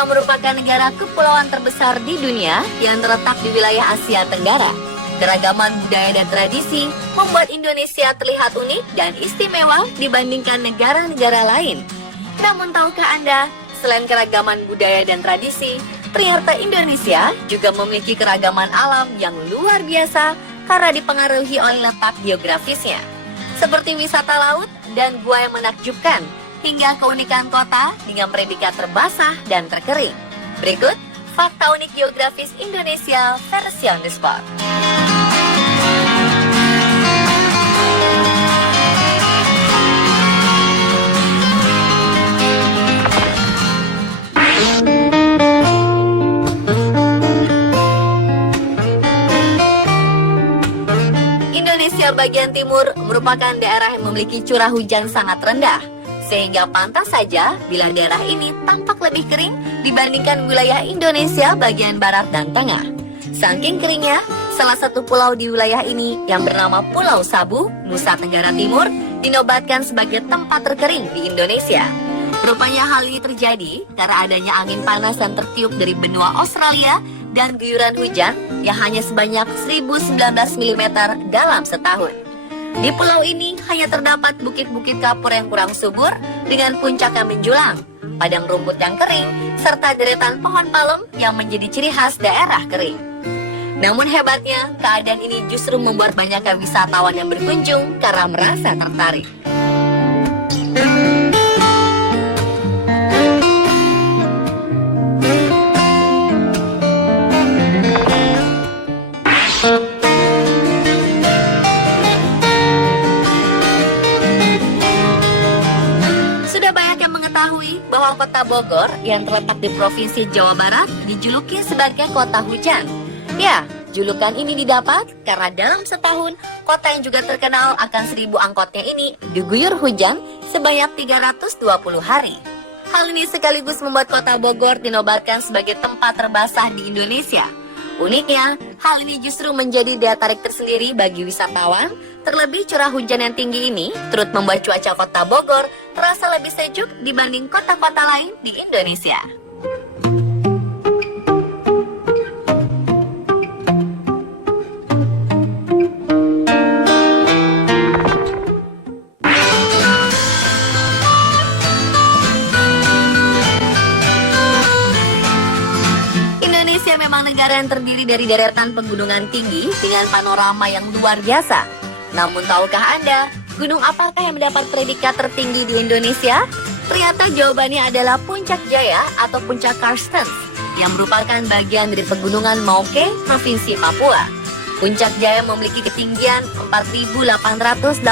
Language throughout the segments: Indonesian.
Indonesia merupakan negara kepulauan terbesar di dunia yang terletak di wilayah Asia Tenggara. Keragaman budaya dan tradisi membuat Indonesia terlihat unik dan istimewa dibandingkan negara-negara lain. Namun tahukah Anda, selain keragaman budaya dan tradisi, ternyata Indonesia juga memiliki keragaman alam yang luar biasa karena dipengaruhi oleh letak geografisnya. Seperti wisata laut dan gua yang menakjubkan, hingga keunikan kota dengan predikat terbasah dan terkering. Berikut, fakta unik geografis Indonesia versi on the spot. Indonesia bagian timur merupakan daerah yang memiliki curah hujan sangat rendah, sehingga pantas saja bila daerah ini tampak lebih kering dibandingkan wilayah Indonesia bagian barat dan tengah. Saking keringnya, salah satu pulau di wilayah ini yang bernama Pulau Sabu, Nusa Tenggara Timur, dinobatkan sebagai tempat terkering di Indonesia. Rupanya hal ini terjadi karena adanya angin panas yang tertiup dari benua Australia dan guyuran hujan yang hanya sebanyak 1019 mm dalam setahun. Di pulau ini hanya terdapat bukit-bukit kapur yang kurang subur dengan puncak yang menjulang, padang rumput yang kering, serta deretan pohon palem yang menjadi ciri khas daerah kering. Namun hebatnya, keadaan ini justru membuat banyak wisatawan yang berkunjung karena merasa tertarik. Bahwa kota Bogor yang terletak di Provinsi Jawa Barat dijuluki sebagai kota hujan. Ya, julukan ini didapat karena dalam setahun, kota yang juga terkenal akan 1000 angkotnya ini diguyur hujan sebanyak 320 hari. Hal ini sekaligus membuat kota Bogor dinobatkan sebagai tempat terbasah di Indonesia. Uniknya, hal ini justru menjadi daya tarik tersendiri bagi wisatawan. Terlebih curah hujan yang tinggi ini turut membuat cuaca kota Bogor terasa lebih sejuk dibanding kota-kota lain di Indonesia. Indonesia memang negara yang terdiri dari deretan pegunungan tinggi dengan panorama yang luar biasa. Namun tahukah Anda, gunung apakah yang mendapat predikat tertinggi di Indonesia? Ternyata jawabannya adalah Puncak Jaya atau Puncak Karstens, yang merupakan bagian dari pegunungan Maoke, Provinsi Papua. Puncak Jaya memiliki ketinggian 4.884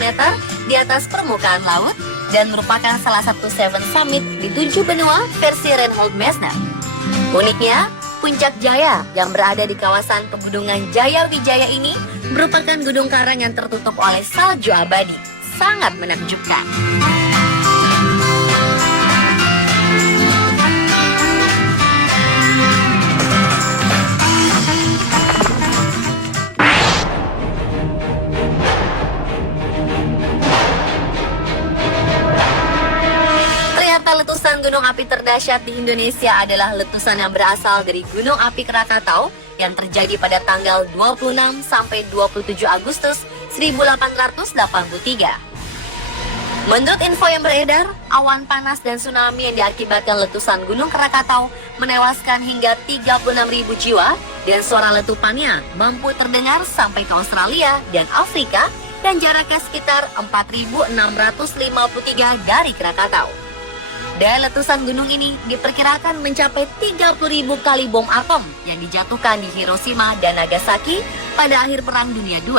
meter di atas permukaan laut dan merupakan salah satu Seven Summit di 7 benua versi Reinhold Messner. Uniknya, Puncak Jaya yang berada di kawasan pegunungan Jaya Wijaya ini merupakan gunung karang yang tertutup oleh salju abadi. Sangat menakjubkan. Letusan gunung api terdahsyat di Indonesia adalah letusan yang berasal dari Gunung Api Krakatau yang terjadi pada tanggal 26 sampai 27 Agustus 1883. Menurut info yang beredar, awan panas dan tsunami yang diakibatkan letusan Gunung Krakatau menewaskan hingga 36.000 jiwa dan suara letupannya mampu terdengar sampai ke Australia dan Afrika dan jaraknya sekitar 4.653 dari Krakatau. Daya letusan gunung ini diperkirakan mencapai 30.000 kali bom atom yang dijatuhkan di Hiroshima dan Nagasaki pada akhir Perang Dunia II.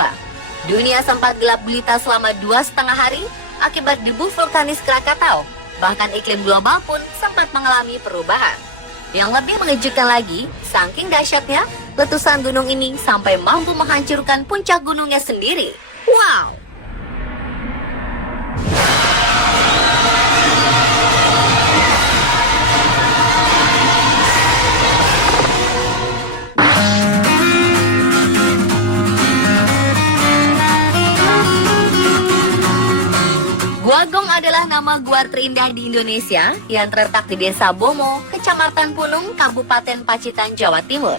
Dunia sempat gelap gulita selama 2,5 hari akibat debu vulkanis Krakatau. Bahkan iklim global pun sempat mengalami perubahan. Yang lebih mengejutkan lagi, saking dahsyatnya, letusan gunung ini sampai mampu menghancurkan puncak gunungnya sendiri. Wow! Gua Gong adalah nama gua terindah di Indonesia yang terletak di Desa Bomo, Kecamatan Punung, Kabupaten Pacitan, Jawa Timur.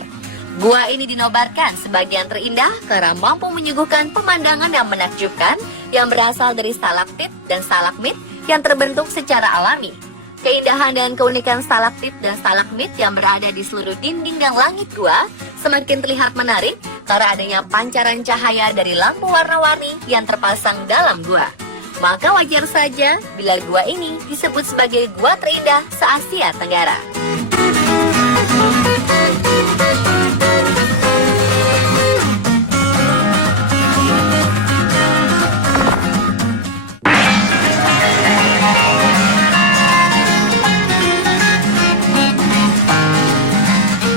Gua ini dinobatkan sebagai yang terindah karena mampu menyuguhkan pemandangan yang menakjubkan yang berasal dari stalaktit dan stalagmit yang terbentuk secara alami. Keindahan dan keunikan stalaktit dan stalagmit yang berada di seluruh dinding dan langit gua semakin terlihat menarik karena adanya pancaran cahaya dari lampu warna-warni yang terpasang dalam gua. Maka wajar saja bila gua ini disebut sebagai gua terindah se-Asia Tenggara.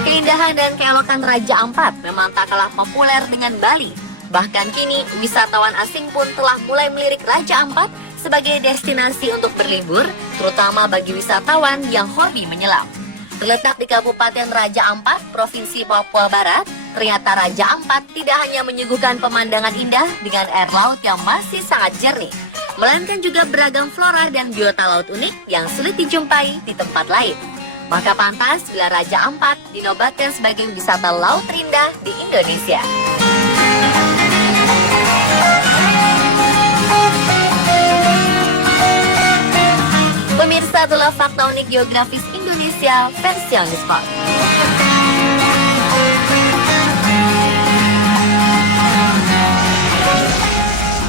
Keindahan dan keelokan Raja Ampat memang tak kalah populer dengan Bali. Bahkan kini, wisatawan asing pun telah mulai melirik Raja Ampat sebagai destinasi untuk berlibur, terutama bagi wisatawan yang hobi menyelam. Terletak di Kabupaten Raja Ampat, Provinsi Papua Barat, ternyata Raja Ampat tidak hanya menyuguhkan pemandangan indah dengan air laut yang masih sangat jernih, melainkan juga beragam flora dan biota laut unik yang sulit dijumpai di tempat lain. Maka pantas bila Raja Ampat dinobatkan sebagai wisata laut terindah di Indonesia. Pemirsa, itulah fakta unik geografis Indonesia versi On The Spot.